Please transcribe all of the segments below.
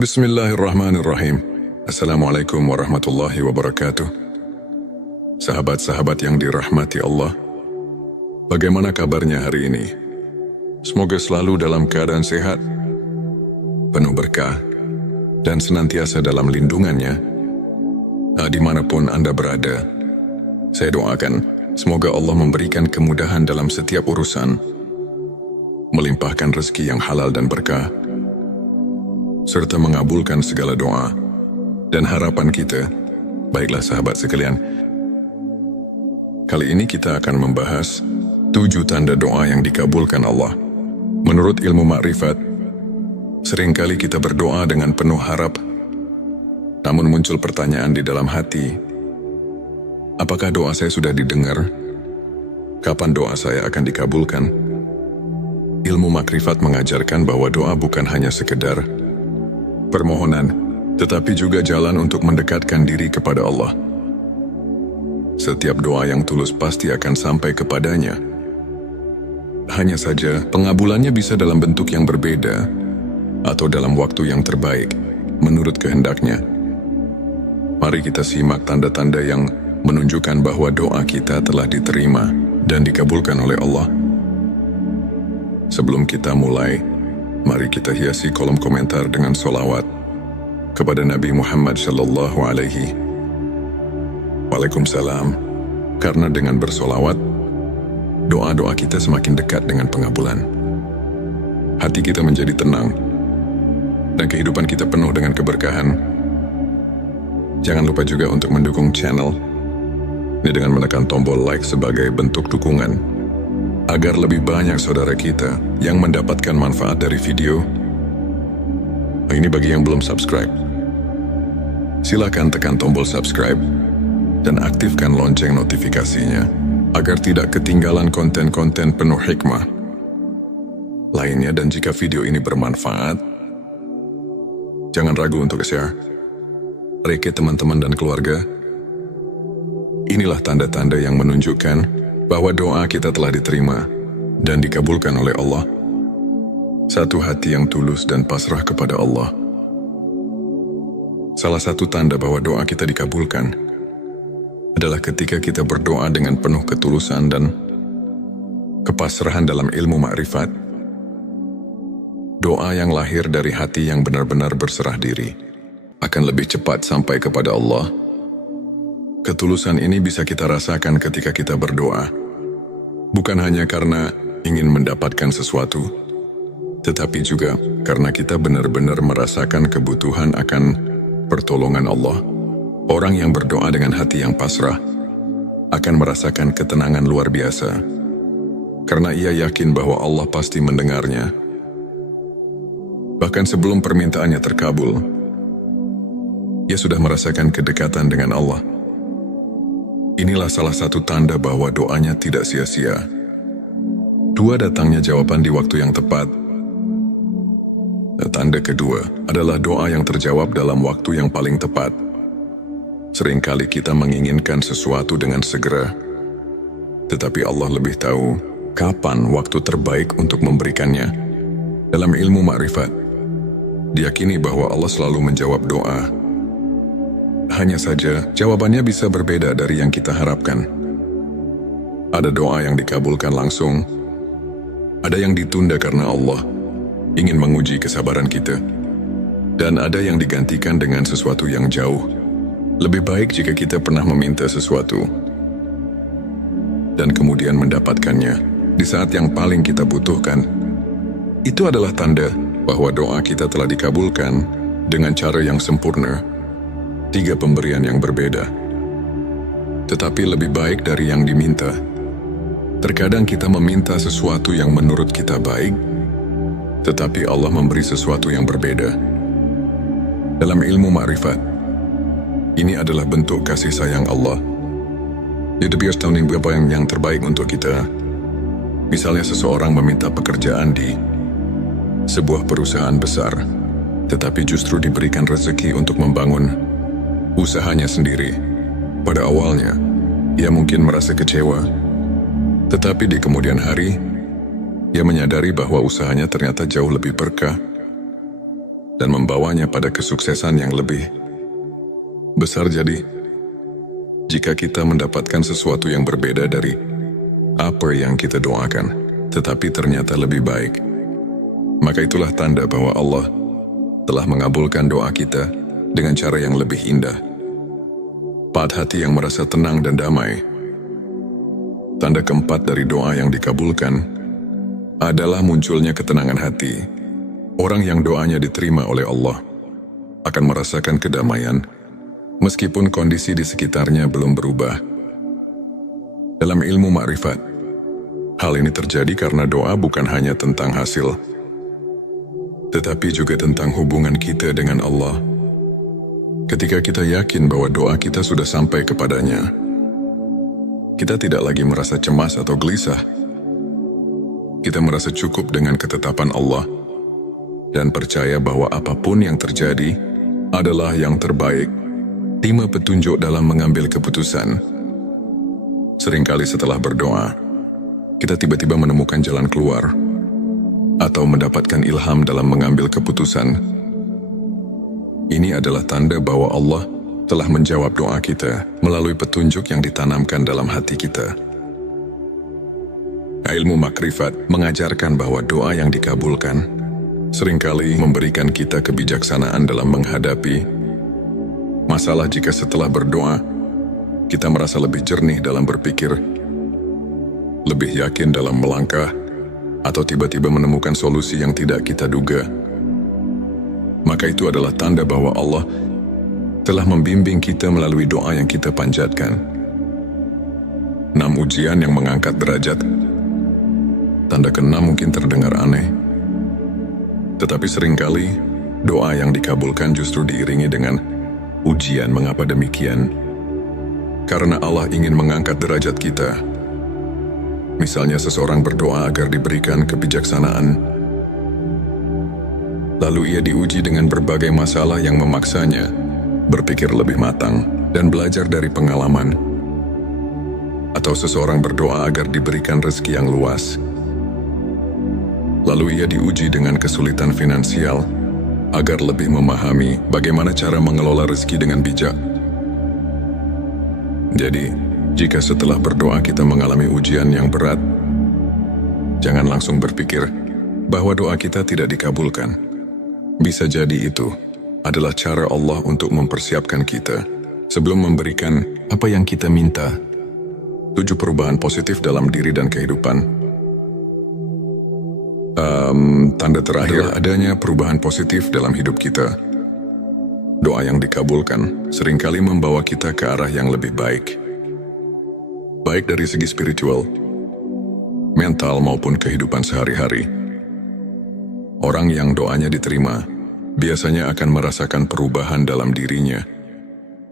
Bismillahirrahmanirrahim. Assalamualaikum warahmatullahi wabarakatuh. Sahabat-sahabat yang dirahmati Allah, bagaimana kabarnya hari ini? Semoga selalu dalam keadaan sehat, penuh berkah, dan senantiasa dalam lindungannya. Dimanapun Anda berada, saya doakan semoga Allah memberikan kemudahan dalam setiap urusan, melimpahkan rezeki yang halal dan berkah, serta mengabulkan segala doa dan harapan kita. Baiklah sahabat sekalian, kali ini kita akan membahas 7 tanda doa yang dikabulkan Allah. Menurut ilmu makrifat, seringkali kita berdoa dengan penuh harap, namun muncul pertanyaan di dalam hati, apakah doa saya sudah didengar? Kapan doa saya akan dikabulkan? Ilmu makrifat mengajarkan bahwa doa bukan hanya sekedar permohonan, tetapi juga jalan untuk mendekatkan diri kepada Allah. Setiap doa yang tulus pasti akan sampai kepadanya. Hanya saja, pengabulannya bisa dalam bentuk yang berbeda, atau dalam waktu yang terbaik, menurut kehendaknya. Mari kita simak tanda-tanda yang menunjukkan bahwa doa kita telah diterima dan dikabulkan oleh Allah. Sebelum kita mulai, mari kita hiasi kolom komentar dengan sholawat kepada Nabi Muhammad sallallahu alaihi Waalaikumsalam. Karena dengan bersolawat, doa-doa kita semakin dekat dengan pengabulan. Hati kita menjadi tenang, dan kehidupan kita penuh dengan keberkahan. Jangan lupa juga untuk mendukung channel ini dengan menekan tombol like sebagai bentuk dukungan, agar lebih banyak saudara kita yang mendapatkan manfaat dari video. Ini bagi yang belum subscribe. Silakan tekan tombol subscribe dan aktifkan lonceng notifikasinya agar tidak ketinggalan konten-konten penuh hikmah lainnya. Dan jika video ini bermanfaat, jangan ragu untuk share ke teman-teman dan keluarga. Inilah tanda-tanda yang menunjukkan bahwa doa kita telah diterima dan dikabulkan oleh Allah. Satu hati yang tulus dan pasrah kepada Allah. Salah satu tanda bahwa doa kita dikabulkan adalah ketika kita berdoa dengan penuh ketulusan dan kepasrahan dalam ilmu makrifat. Doa yang lahir dari hati yang benar-benar berserah diri akan lebih cepat sampai kepada Allah. Ketulusan ini bisa kita rasakan ketika kita berdoa, bukan hanya karena ingin mendapatkan sesuatu, tetapi juga karena kita benar-benar merasakan kebutuhan akan pertolongan Allah. Orang yang berdoa dengan hati yang pasrah akan merasakan ketenangan luar biasa, karena ia yakin bahwa Allah pasti mendengarnya. Bahkan sebelum permintaannya terkabul, ia sudah merasakan kedekatan dengan Allah. Inilah salah satu tanda bahwa doanya tidak sia-sia. 2, datangnya jawaban di waktu yang tepat. Tanda kedua adalah doa yang terjawab dalam waktu yang paling tepat. Seringkali kita menginginkan sesuatu dengan segera, tetapi Allah lebih tahu kapan waktu terbaik untuk memberikannya. Dalam ilmu makrifat, diyakini bahwa Allah selalu menjawab doa. Hanya saja, jawabannya bisa berbeda dari yang kita harapkan. Ada doa yang dikabulkan langsung, ada yang ditunda karena Allah ingin menguji kesabaran kita, dan ada yang digantikan dengan sesuatu yang jauh lebih baik jika kita pernah meminta sesuatu dan kemudian mendapatkannya di saat yang paling kita butuhkan. Itu adalah tanda bahwa doa kita telah dikabulkan dengan cara yang sempurna. 3 pemberian yang berbeda, tetapi lebih baik dari yang diminta. Terkadang kita meminta sesuatu yang menurut kita baik, tetapi Allah memberi sesuatu yang berbeda. Dalam ilmu makrifat, ini adalah bentuk kasih sayang Allah. Jadi biar tahu apa yang terbaik untuk kita. Misalnya seseorang meminta pekerjaan di sebuah perusahaan besar, tetapi justru diberikan rezeki untuk membangun usahanya sendiri. Pada awalnya, ia mungkin merasa kecewa, tetapi di kemudian hari, ia menyadari bahwa usahanya ternyata jauh lebih berkah. dan membawanya pada kesuksesan yang lebih besar. Jadi, jika kita mendapatkan sesuatu yang berbeda dari apa yang kita doakan, tetapi ternyata lebih baik, maka itulah tanda bahwa Allah telah mengabulkan doa kita dengan cara yang lebih indah. Pada hati yang merasa tenang dan damai. Tanda keempat dari doa yang dikabulkan adalah munculnya ketenangan hati. Orang yang doanya diterima oleh Allah akan merasakan kedamaian meskipun kondisi di sekitarnya belum berubah. Dalam ilmu makrifat, hal ini terjadi karena doa bukan hanya tentang hasil, tetapi juga tentang hubungan kita dengan Allah. Ketika kita yakin bahwa doa kita sudah sampai kepadanya, kita tidak lagi merasa cemas atau gelisah. Kita merasa cukup dengan ketetapan Allah dan percaya bahwa apapun yang terjadi adalah yang terbaik. Terima petunjuk dalam mengambil keputusan. Seringkali setelah berdoa, kita tiba-tiba menemukan jalan keluar atau mendapatkan ilham dalam mengambil keputusan. Ini adalah tanda bahwa Allah telah menjawab doa kita melalui petunjuk yang ditanamkan dalam hati kita. Ilmu makrifat mengajarkan bahwa doa yang dikabulkan seringkali memberikan kita kebijaksanaan dalam menghadapi masalah. Jika setelah berdoa, kita merasa lebih jernih dalam berpikir, lebih yakin dalam melangkah, atau tiba-tiba menemukan solusi yang tidak kita duga, maka itu adalah tanda bahwa Allah telah membimbing kita melalui doa yang kita panjatkan. 6 ujian yang mengangkat derajat. Tanda ke-6 mungkin terdengar aneh, tetapi seringkali doa yang dikabulkan justru diiringi dengan ujian. Mengapa demikian? Karena Allah ingin mengangkat derajat kita. Misalnya seseorang berdoa agar diberikan kebijaksanaan, lalu ia diuji dengan berbagai masalah yang memaksanya berpikir lebih matang dan belajar dari pengalaman. Atau seseorang berdoa agar diberikan rezeki yang luas, lalu ia diuji dengan kesulitan finansial agar lebih memahami bagaimana cara mengelola rezeki dengan bijak. Jadi, jika setelah berdoa kita mengalami ujian yang berat, jangan langsung berpikir bahwa doa kita tidak dikabulkan. Bisa jadi itu adalah cara Allah untuk mempersiapkan kita sebelum memberikan apa yang kita minta. 7 perubahan positif dalam diri dan kehidupan. Tanda terakhir adanya perubahan positif dalam hidup kita. Doa yang dikabulkan seringkali membawa kita ke arah yang lebih baik. Baik dari segi spiritual, mental maupun kehidupan sehari-hari. Orang yang doanya diterima biasanya akan merasakan perubahan dalam dirinya.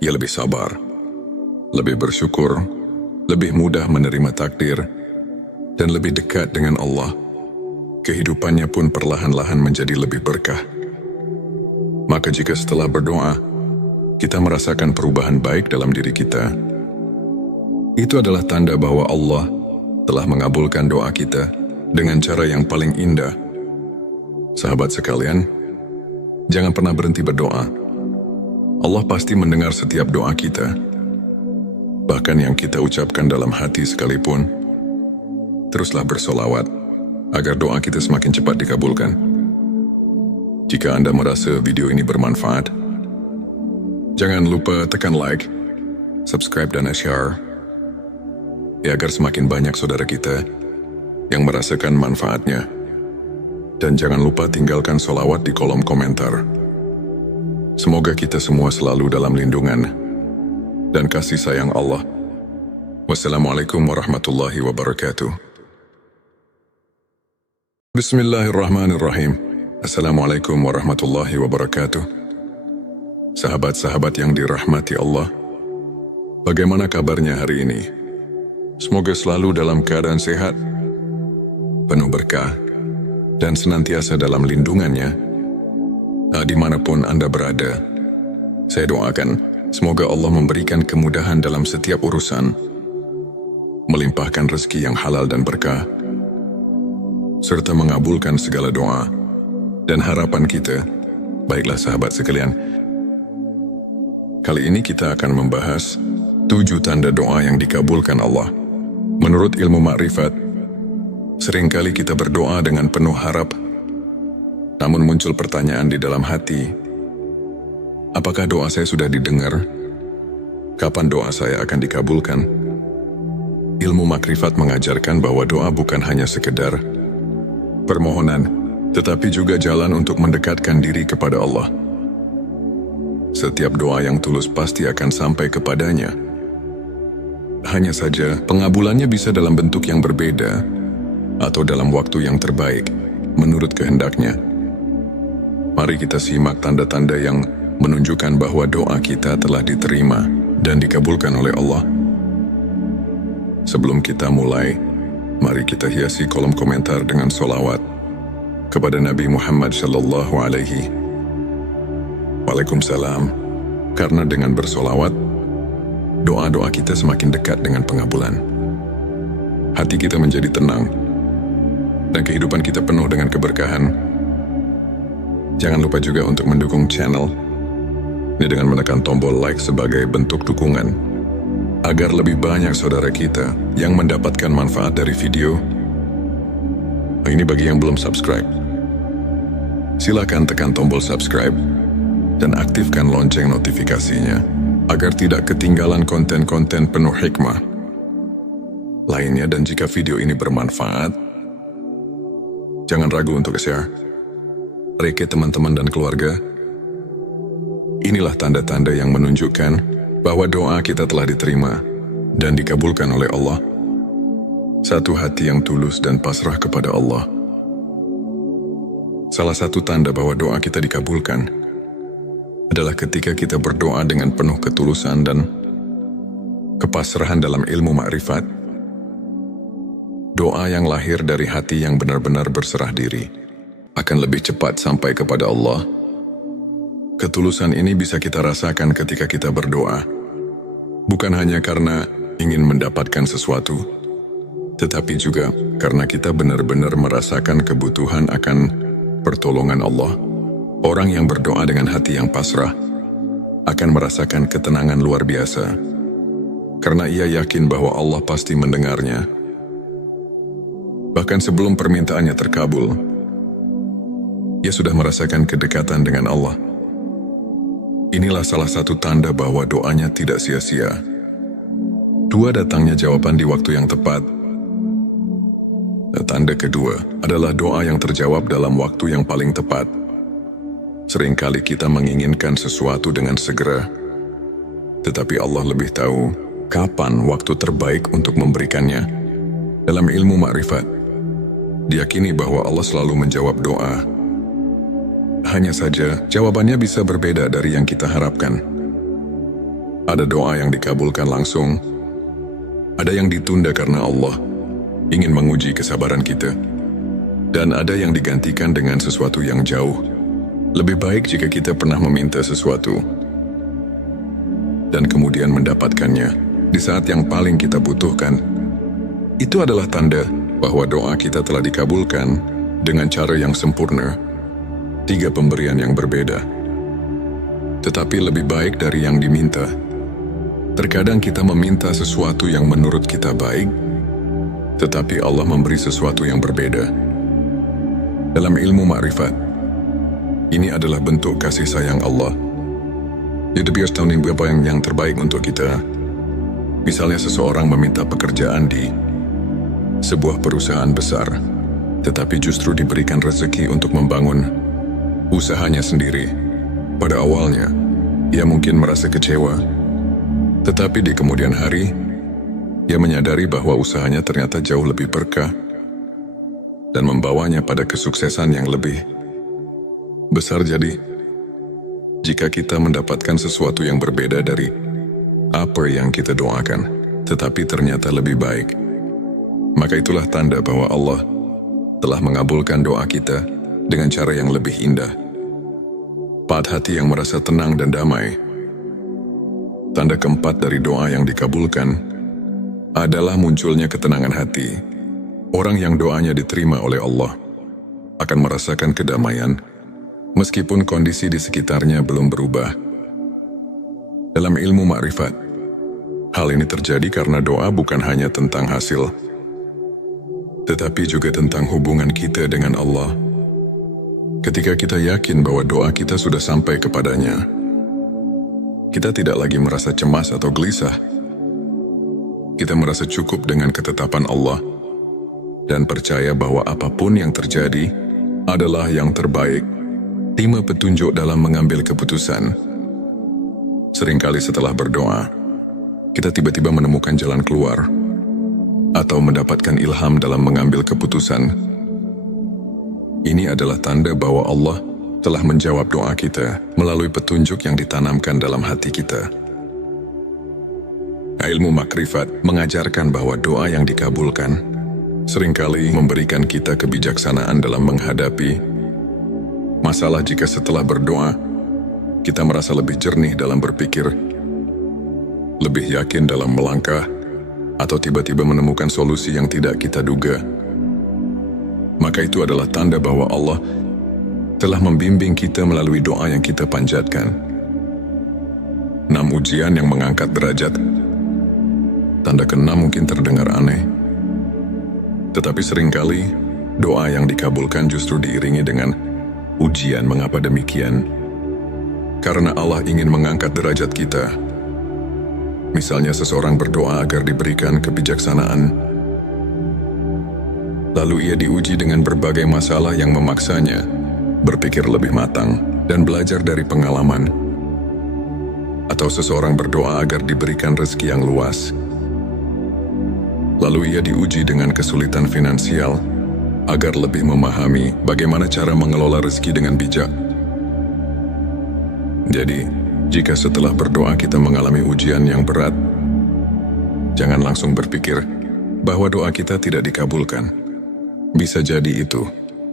Ia lebih sabar, lebih bersyukur, lebih mudah menerima takdir, dan lebih dekat dengan Allah. Kehidupannya pun perlahan-lahan menjadi lebih berkah. Maka jika setelah berdoa, kita merasakan perubahan baik dalam diri kita, itu adalah tanda bahwa Allah telah mengabulkan doa kita dengan cara yang paling indah. Sahabat sekalian, jangan pernah berhenti berdoa. Allah pasti mendengar setiap doa kita. Bahkan yang kita ucapkan dalam hati sekalipun. Teruslah bersolawat agar doa kita semakin cepat dikabulkan. Jika Anda merasa video ini bermanfaat, jangan lupa tekan like, subscribe dan share, agar semakin banyak saudara kita yang merasakan manfaatnya. Dan jangan lupa tinggalkan solawat di kolom komentar. Semoga kita semua selalu dalam lindungan dan kasih sayang Allah. Wassalamualaikum warahmatullahi wabarakatuh. Bismillahirrahmanirrahim. Assalamualaikum warahmatullahi wabarakatuh. Sahabat-sahabat yang dirahmati Allah, bagaimana kabarnya hari ini? Semoga selalu dalam keadaan sehat, penuh berkah, dan senantiasa dalam lindungannya. Dimanapun Anda berada, saya doakan semoga Allah memberikan kemudahan dalam setiap urusan, melimpahkan rezeki yang halal dan berkah, serta mengabulkan segala doa dan harapan kita Baiklah sahabat sekalian, kali ini kita akan membahas 7 tanda doa yang dikabulkan Allah. Menurut ilmu makrifat, seringkali kita berdoa dengan penuh harap, namun muncul pertanyaan di dalam hati, apakah doa saya sudah didengar? Kapan doa saya akan dikabulkan? Ilmu makrifat mengajarkan bahwa doa bukan hanya sekedar permohonan, tetapi juga jalan untuk mendekatkan diri kepada Allah. Setiap doa yang tulus pasti akan sampai kepadanya. Hanya saja, pengabulannya bisa dalam bentuk yang berbeda atau dalam waktu yang terbaik, menurut kehendaknya. Mari kita simak tanda-tanda yang menunjukkan bahwa doa kita telah diterima dan dikabulkan oleh Allah. Sebelum kita mulai, mari kita hiasi kolom komentar dengan sholawat kepada Nabi Muhammad sallallahu alaihi Waalaikumsalam. Karena dengan bersolawat, doa-doa kita semakin dekat dengan pengabulan. Hati kita menjadi tenang, dan kehidupan kita penuh dengan keberkahan. Jangan lupa juga untuk mendukung channel ini dengan menekan tombol like sebagai bentuk dukungan, agar lebih banyak saudara kita yang mendapatkan manfaat dari video. Ini bagi yang belum subscribe. Silakan tekan tombol subscribe dan aktifkan lonceng notifikasinya, agar tidak ketinggalan konten-konten penuh hikmah lainnya. Dan jika video ini bermanfaat, jangan ragu untuk share ke teman-teman dan keluarga. Inilah tanda-tanda yang menunjukkan bahwa doa kita telah diterima dan dikabulkan oleh Allah. Satu hati yang tulus dan pasrah kepada Allah. Salah satu tanda bahwa doa kita dikabulkan adalah ketika kita berdoa dengan penuh ketulusan dan kepasrahan dalam ilmu makrifat. Doa yang lahir dari hati yang benar-benar berserah diri akan lebih cepat sampai kepada Allah. Ketulusan ini bisa kita rasakan ketika kita berdoa, bukan hanya karena ingin mendapatkan sesuatu, tetapi juga karena kita benar-benar merasakan kebutuhan akan pertolongan Allah. Orang yang berdoa dengan hati yang pasrah akan merasakan ketenangan luar biasa, karena ia yakin bahwa Allah pasti mendengarnya. Bahkan sebelum permintaannya terkabul, ia sudah merasakan kedekatan dengan Allah. Inilah salah satu tanda bahwa doanya tidak sia-sia. 2, datangnya jawaban di waktu yang tepat. Tanda kedua adalah doa yang terjawab dalam waktu yang paling tepat. Seringkali kita menginginkan sesuatu dengan segera, tetapi Allah lebih tahu kapan waktu terbaik untuk memberikannya. Dalam ilmu makrifat, diyakini bahwa Allah selalu menjawab doa. Hanya saja, jawabannya bisa berbeda dari yang kita harapkan. Ada doa yang dikabulkan langsung, ada yang ditunda karena Allah ingin menguji kesabaran kita, dan ada yang digantikan dengan sesuatu yang jauh lebih baik jika kita pernah meminta sesuatu dan kemudian mendapatkannya di saat yang paling kita butuhkan. Itu adalah tanda bahwa doa kita telah dikabulkan dengan cara yang sempurna. 3 pemberian yang berbeda, tetapi lebih baik dari yang diminta. Terkadang kita meminta sesuatu yang menurut kita baik, tetapi Allah memberi sesuatu yang berbeda. Dalam ilmu makrifat, ini adalah bentuk kasih sayang Allah. Dia biasa tahu apa yang terbaik untuk kita. Misalnya seseorang meminta pekerjaan di sebuah perusahaan besar, tetapi justru diberikan rezeki untuk membangun usahanya sendiri. Pada awalnya, ia mungkin merasa kecewa, tetapi di kemudian hari, ia menyadari bahwa usahanya ternyata jauh lebih berkah dan membawanya pada kesuksesan yang lebih besar. Jadi, jika kita mendapatkan sesuatu yang berbeda dari apa yang kita doakan, tetapi ternyata lebih baik, maka itulah tanda bahwa Allah telah mengabulkan doa kita dengan cara yang lebih indah. 4, hati yang merasa tenang dan damai. Tanda keempat dari doa yang dikabulkan adalah munculnya ketenangan hati. Orang yang doanya diterima oleh Allah akan merasakan kedamaian meskipun kondisi di sekitarnya belum berubah. Dalam ilmu makrifat, hal ini terjadi karena doa bukan hanya tentang hasil, tetapi juga tentang hubungan kita dengan Allah. Ketika kita yakin bahwa doa kita sudah sampai kepadanya, kita tidak lagi merasa cemas atau gelisah. Kita merasa cukup dengan ketetapan Allah dan percaya bahwa apapun yang terjadi adalah yang terbaik. Terima petunjuk dalam mengambil keputusan. Seringkali setelah berdoa, kita tiba-tiba menemukan jalan keluar atau mendapatkan ilham dalam mengambil keputusan. Ini adalah tanda bahwa Allah telah menjawab doa kita melalui petunjuk yang ditanamkan dalam hati kita. Ilmu makrifat mengajarkan bahwa doa yang dikabulkan seringkali memberikan kita kebijaksanaan dalam menghadapi masalah. Jika setelah berdoa, kita merasa lebih jernih dalam berpikir, lebih yakin dalam melangkah, atau tiba-tiba menemukan solusi yang tidak kita duga, maka itu adalah tanda bahwa Allah telah membimbing kita melalui doa yang kita panjatkan. 6 ujian yang mengangkat derajat. Tanda ke-6 mungkin terdengar aneh, tetapi seringkali doa yang dikabulkan justru diiringi dengan ujian. Mengapa demikian? Karena Allah ingin mengangkat derajat kita. Misalnya seseorang berdoa agar diberikan kebijaksanaan, lalu ia diuji dengan berbagai masalah yang memaksanya berpikir lebih matang dan belajar dari pengalaman. Atau seseorang berdoa agar diberikan rezeki yang luas, lalu ia diuji dengan kesulitan finansial agar lebih memahami bagaimana cara mengelola rezeki dengan bijak. Jadi, jika setelah berdoa kita mengalami ujian yang berat, jangan langsung berpikir bahwa doa kita tidak dikabulkan. Bisa jadi itu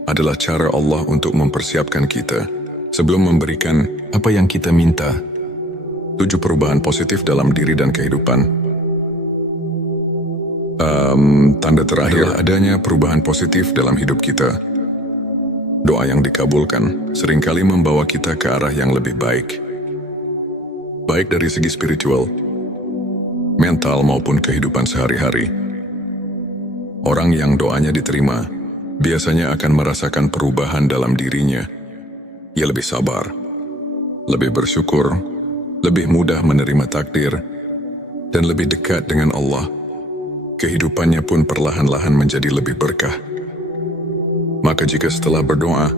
adalah cara Allah untuk mempersiapkan kita sebelum memberikan apa yang kita minta. 7 perubahan positif dalam diri dan kehidupan. Tanda terakhir adanya perubahan positif dalam hidup kita. Doa yang dikabulkan seringkali membawa kita ke arah yang lebih baik. Baik dari segi spiritual, mental maupun kehidupan sehari-hari. Orang yang doanya diterima biasanya akan merasakan perubahan dalam dirinya. Ia lebih sabar, lebih bersyukur, lebih mudah menerima takdir, dan lebih dekat dengan Allah. Kehidupannya pun perlahan-lahan menjadi lebih berkah. Maka jika setelah berdoa,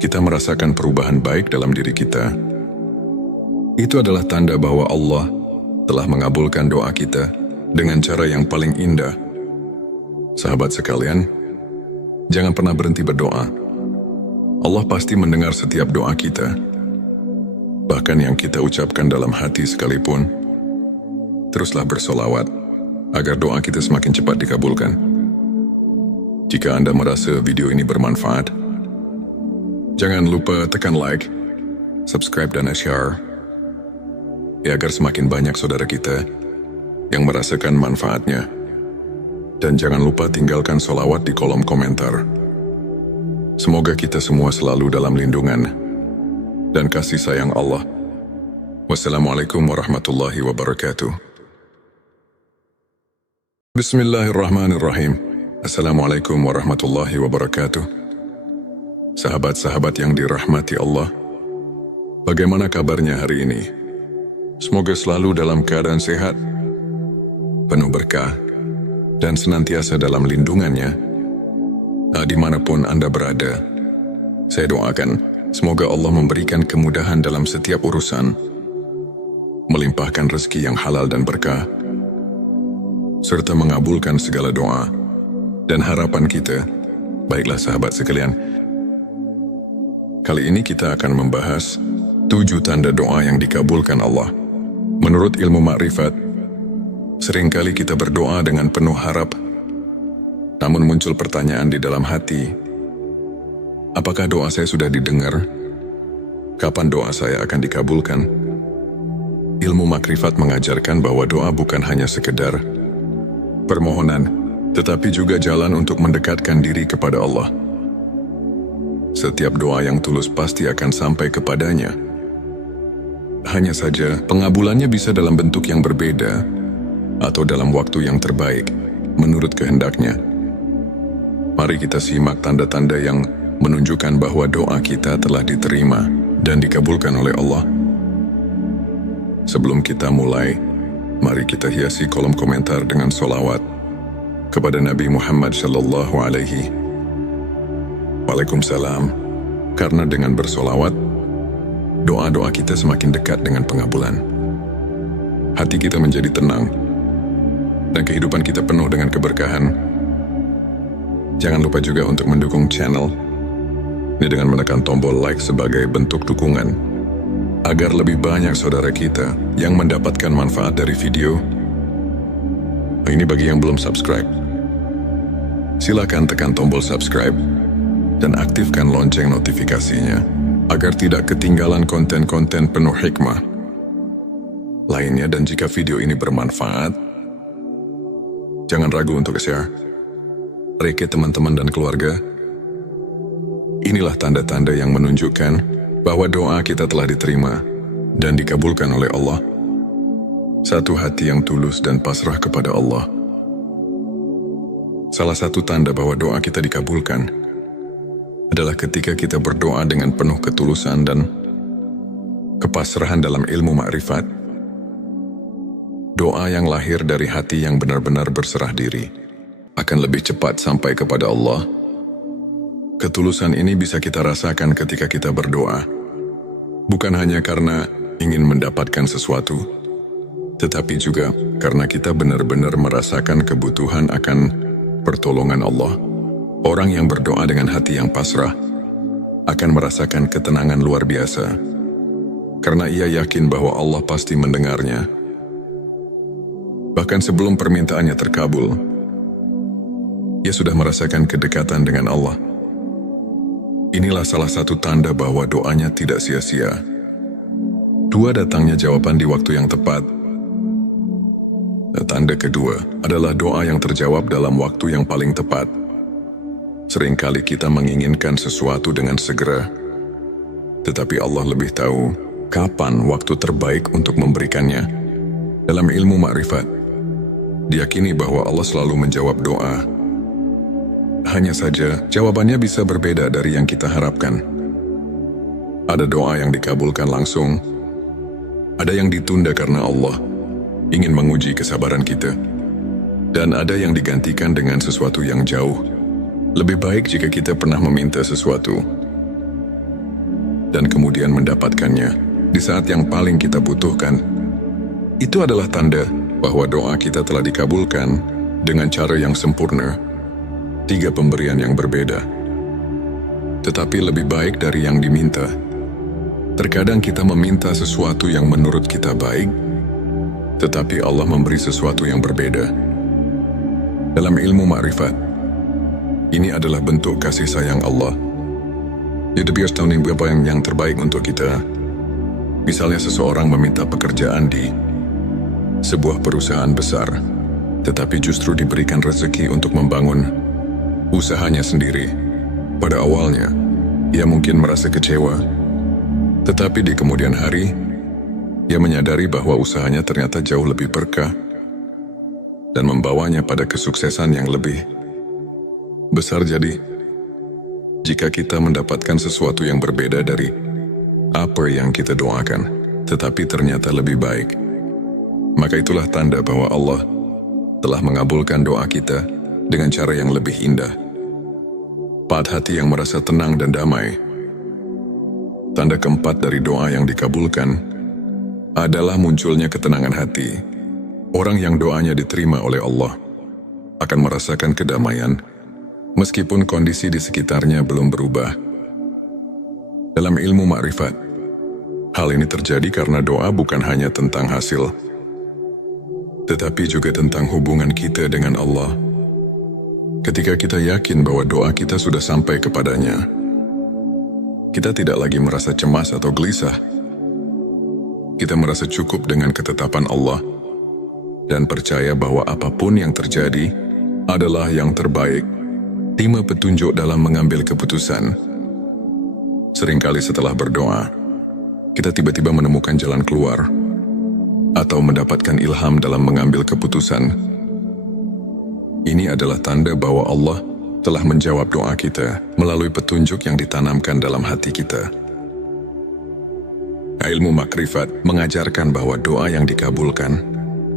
kita merasakan perubahan baik dalam diri kita, itu adalah tanda bahwa Allah telah mengabulkan doa kita dengan cara yang paling indah. Sahabat sekalian, jangan pernah berhenti berdoa. Allah pasti mendengar setiap doa kita. Bahkan yang kita ucapkan dalam hati sekalipun. Teruslah bersolawat agar doa kita semakin cepat dikabulkan. Jika Anda merasa video ini bermanfaat, jangan lupa tekan like, subscribe dan share, ya agar semakin banyak saudara kita yang merasakan manfaatnya. Dan jangan lupa tinggalkan solawat di kolom komentar. Semoga kita semua selalu dalam lindungan dan kasih sayang Allah. Wassalamualaikum warahmatullahi wabarakatuh. Bismillahirrahmanirrahim. Assalamualaikum warahmatullahi wabarakatuh. Sahabat-sahabat yang dirahmati Allah, bagaimana kabarnya hari ini? Semoga selalu dalam keadaan sehat, penuh berkah, dan senantiasa dalam lindungannya. Dimanapun Anda berada, saya doakan semoga Allah memberikan kemudahan dalam setiap urusan, melimpahkan rezeki yang halal dan berkah, serta mengabulkan segala doa dan harapan kita. Baiklah sahabat sekalian, kali ini kita akan membahas 7 tanda doa yang dikabulkan Allah. Menurut ilmu makrifat, seringkali kita berdoa dengan penuh harap, namun muncul pertanyaan di dalam hati, apakah doa saya sudah didengar? Kapan doa saya akan dikabulkan? Ilmu makrifat mengajarkan bahwa doa bukan hanya sekedar permohonan, tetapi juga jalan untuk mendekatkan diri kepada Allah. setiap doa yang tulus pasti akan sampai kepadanya. Hanya saja, pengabulannya bisa dalam bentuk yang berbeda atau dalam waktu yang terbaik, menurut kehendaknya. Mari kita simak tanda-tanda yang menunjukkan bahwa doa kita telah diterima dan dikabulkan oleh Allah. Sebelum kita mulai, mari kita hiasi kolom komentar dengan sholawat kepada Nabi Muhammad Sallallahu Alaihi Waalaikumsalam. Karena dengan bersolawat, doa-doa kita semakin dekat dengan pengabulan. Hati kita menjadi tenang, dan kehidupan kita penuh dengan keberkahan. Jangan lupa juga untuk mendukung channel ini dengan menekan tombol like sebagai bentuk dukungan, agar lebih banyak saudara kita yang mendapatkan manfaat dari video. Ini bagi yang belum subscribe. Silakan tekan tombol subscribe dan aktifkan lonceng notifikasinya agar tidak ketinggalan konten-konten penuh hikmah lainnya. Dan jika video ini bermanfaat, jangan ragu untuk share ke teman-teman dan keluarga. Inilah tanda-tanda yang menunjukkan bahwa doa kita telah diterima dan dikabulkan oleh Allah. Satu hati yang tulus dan pasrah kepada Allah. Salah satu tanda bahwa doa kita dikabulkan adalah ketika kita berdoa dengan penuh ketulusan dan kepasrahan dalam ilmu makrifat. Doa yang lahir dari hati yang benar-benar berserah diri akan lebih cepat sampai kepada Allah. Ketulusan ini bisa kita rasakan ketika kita berdoa, bukan hanya karena ingin mendapatkan sesuatu, tetapi juga karena kita benar-benar merasakan kebutuhan akan pertolongan Allah. Orang yang berdoa dengan hati yang pasrah akan merasakan ketenangan luar biasa, karena ia yakin bahwa Allah pasti mendengarnya. Bahkan sebelum permintaannya terkabul, ia sudah merasakan kedekatan dengan Allah. Inilah salah satu tanda bahwa doanya tidak sia-sia. Dua, datangnya jawaban di waktu yang tepat. Tanda kedua adalah doa yang terjawab dalam waktu yang paling tepat. Seringkali kita menginginkan sesuatu dengan segera, tetapi Allah lebih tahu kapan waktu terbaik untuk memberikannya. Dalam ilmu makrifat, diyakini bahwa Allah selalu menjawab doa. Hanya saja, jawabannya bisa berbeda dari yang kita harapkan. Ada doa yang dikabulkan langsung, ada yang ditunda karena Allah ingin menguji kesabaran kita, dan ada yang digantikan dengan sesuatu yang jauh lebih baik jika kita pernah meminta sesuatu dan kemudian mendapatkannya di saat yang paling kita butuhkan. Itu adalah tanda bahwa doa kita telah dikabulkan dengan cara yang sempurna. 3 pemberian yang berbeda, tetapi lebih baik dari yang diminta. Terkadang kita meminta sesuatu yang menurut kita baik, tetapi Allah memberi sesuatu yang berbeda. Dalam ilmu makrifat, ini adalah bentuk kasih sayang Allah. Dia biasa tahu apa yang terbaik untuk kita. Misalnya seseorang meminta pekerjaan di sebuah perusahaan besar, tetapi justru diberikan rezeki untuk membangun usahanya sendiri. Pada awalnya, ia mungkin merasa kecewa, tetapi di kemudian hari, ia menyadari bahwa usahanya ternyata jauh lebih berkah dan membawanya pada kesuksesan yang lebih besar. Jadi, jika kita mendapatkan sesuatu yang berbeda dari apa yang kita doakan, tetapi ternyata lebih baik, maka itulah tanda bahwa Allah telah mengabulkan doa kita dengan cara yang lebih indah. 4, hati yang merasa tenang dan damai. Tanda keempat dari doa yang dikabulkan adalah munculnya ketenangan hati. Orang yang doanya diterima oleh Allah akan merasakan kedamaian meskipun kondisi di sekitarnya belum berubah. Dalam ilmu makrifat, hal ini terjadi karena doa bukan hanya tentang hasil, tetapi juga tentang hubungan kita dengan Allah. Ketika kita yakin bahwa doa kita sudah sampai kepadanya, kita tidak lagi merasa cemas atau gelisah. Kita merasa cukup dengan ketetapan Allah dan percaya bahwa apapun yang terjadi adalah yang terbaik. 5, petunjuk dalam mengambil keputusan. Seringkali setelah berdoa, kita tiba-tiba menemukan jalan keluar atau mendapatkan ilham dalam mengambil keputusan. Ini adalah tanda bahwa Allah telah menjawab doa kita melalui petunjuk yang ditanamkan dalam hati kita. Ilmu makrifat mengajarkan bahwa doa yang dikabulkan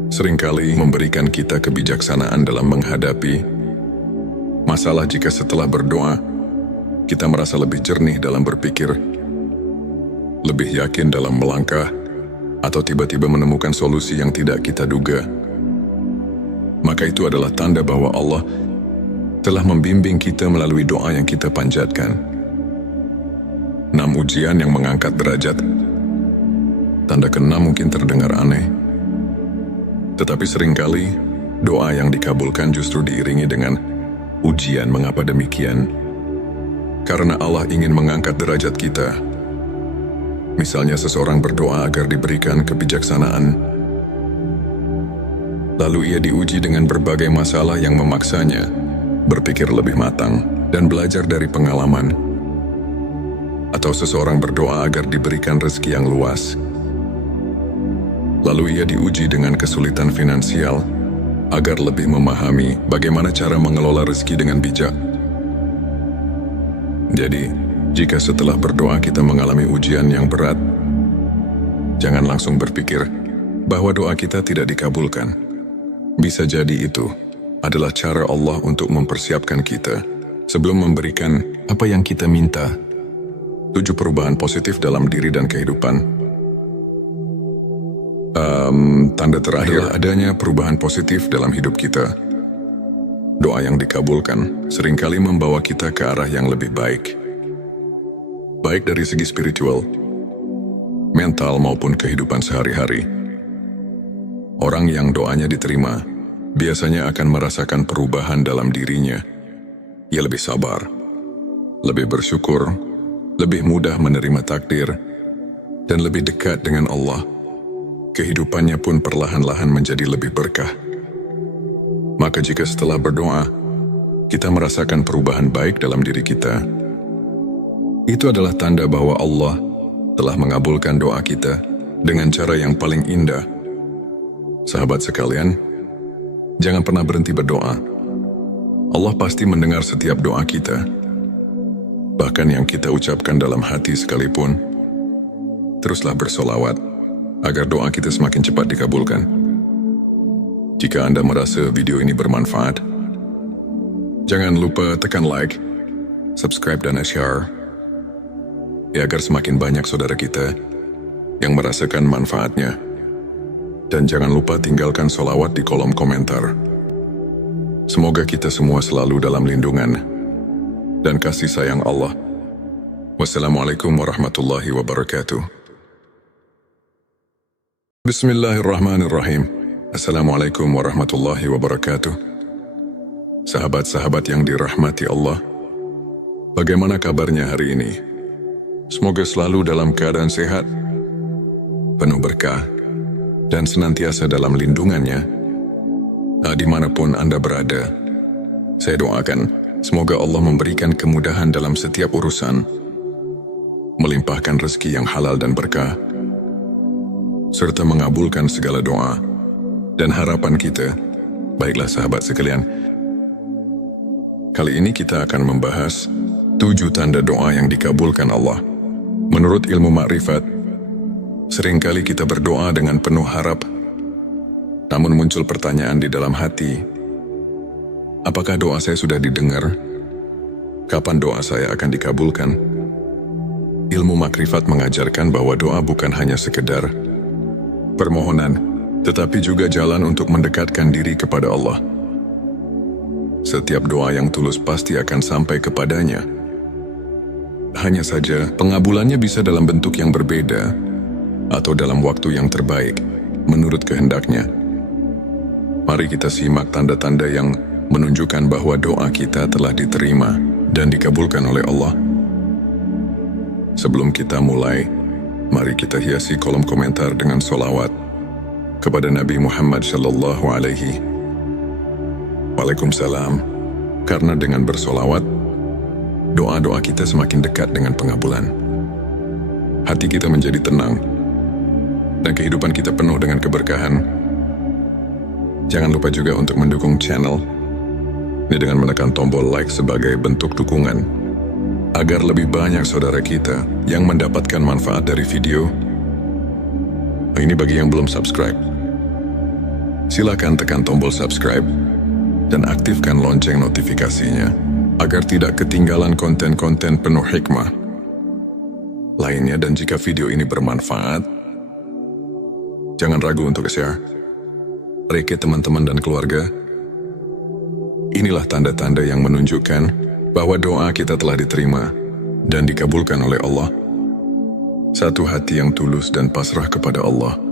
seringkali memberikan kita kebijaksanaan dalam menghadapi masalah. Jika setelah berdoa, kita merasa lebih jernih dalam berpikir, lebih yakin dalam melangkah, atau tiba-tiba menemukan solusi yang tidak kita duga, maka itu adalah tanda bahwa Allah telah membimbing kita melalui doa yang kita panjatkan. 6 ujian yang mengangkat derajat. Tanda ke-6 mungkin terdengar aneh, tetapi seringkali doa yang dikabulkan justru diiringi dengan ujian. Mengapa demikian? Karena Allah ingin mengangkat derajat kita. Misalnya seseorang berdoa agar diberikan kebijaksanaan, lalu ia diuji dengan berbagai masalah yang memaksanya berpikir lebih matang dan belajar dari pengalaman. Atau seseorang berdoa agar diberikan rezeki yang luas, lalu ia diuji dengan kesulitan finansial agar lebih memahami bagaimana cara mengelola rezeki dengan bijak. Jadi, jika setelah berdoa kita mengalami ujian yang berat, jangan langsung berpikir bahwa doa kita tidak dikabulkan. Bisa jadi itu adalah cara Allah untuk mempersiapkan kita sebelum memberikan apa yang kita minta. 7 perubahan positif dalam diri dan kehidupan. Tanda terakhir adanya perubahan positif dalam hidup kita. Doa yang dikabulkan seringkali membawa kita ke arah yang lebih baik. Baik dari segi spiritual, mental maupun kehidupan sehari-hari. Orang yang doanya diterima biasanya akan merasakan perubahan dalam dirinya. Ia lebih sabar, lebih bersyukur, lebih mudah menerima takdir, dan lebih dekat dengan Allah. Kehidupannya pun perlahan-lahan menjadi lebih berkah. Maka jika setelah berdoa, kita merasakan perubahan baik dalam diri kita, itu adalah tanda bahwa Allah telah mengabulkan doa kita dengan cara yang paling indah. Sahabat sekalian, jangan pernah berhenti berdoa. Allah pasti mendengar setiap doa kita, bahkan yang kita ucapkan dalam hati sekalipun. Teruslah bersolawat agar doa kita semakin cepat dikabulkan. Jika Anda merasa video ini bermanfaat, jangan lupa tekan like, subscribe dan share, ya agar semakin banyak saudara kita yang merasakan manfaatnya. Dan jangan lupa tinggalkan solawat di kolom komentar. Semoga kita semua selalu dalam lindungan dan kasih sayang Allah. Wassalamualaikum warahmatullahi wabarakatuh. Bismillahirrahmanirrahim. Assalamualaikum warahmatullahi wabarakatuh. Sahabat-sahabat yang dirahmati Allah, bagaimana kabarnya hari ini? Semoga selalu dalam keadaan sehat, penuh berkah, dan senantiasa dalam lindungannya. Dimanapun Anda berada, saya doakan semoga Allah memberikan kemudahan dalam setiap urusan, melimpahkan rezeki yang halal dan berkah, serta mengabulkan segala doa dan harapan kita. Baiklah sahabat sekalian, kali ini kita akan membahas 7 tanda doa yang dikabulkan Allah. Menurut ilmu makrifat, seringkali kita berdoa dengan penuh harap, namun muncul pertanyaan di dalam hati, apakah doa saya sudah didengar? Kapan doa saya akan dikabulkan? Ilmu makrifat mengajarkan bahwa doa bukan hanya sekedar permohonan, tetapi juga jalan untuk mendekatkan diri kepada Allah. Setiap doa yang tulus pasti akan sampai kepadanya. Hanya saja, pengabulannya bisa dalam bentuk yang berbeda atau dalam waktu yang terbaik, menurut kehendaknya. Mari kita simak tanda-tanda yang menunjukkan bahwa doa kita telah diterima dan dikabulkan oleh Allah. Sebelum kita mulai, mari kita hiasi kolom komentar dengan solawat kepada Nabi Muhammad Sallallahu Alaihi Waalaikumsalam. Karena dengan bersolawat, doa-doa kita semakin dekat dengan pengabulan. hati kita menjadi tenang, dan kehidupan kita penuh dengan keberkahan. Jangan lupa juga untuk mendukung channel ini dengan menekan tombol like sebagai bentuk dukungan, agar lebih banyak saudara kita yang mendapatkan manfaat dari video. Ini bagi yang belum subscribe. Silakan tekan tombol subscribe dan aktifkan lonceng notifikasinya, agar tidak ketinggalan konten-konten penuh hikmah lainnya. Dan jika video ini bermanfaat, jangan ragu untuk share ke teman-teman dan keluarga. Inilah tanda-tanda yang menunjukkan bahwa doa kita telah diterima dan dikabulkan oleh Allah. Satu hati yang tulus dan pasrah kepada Allah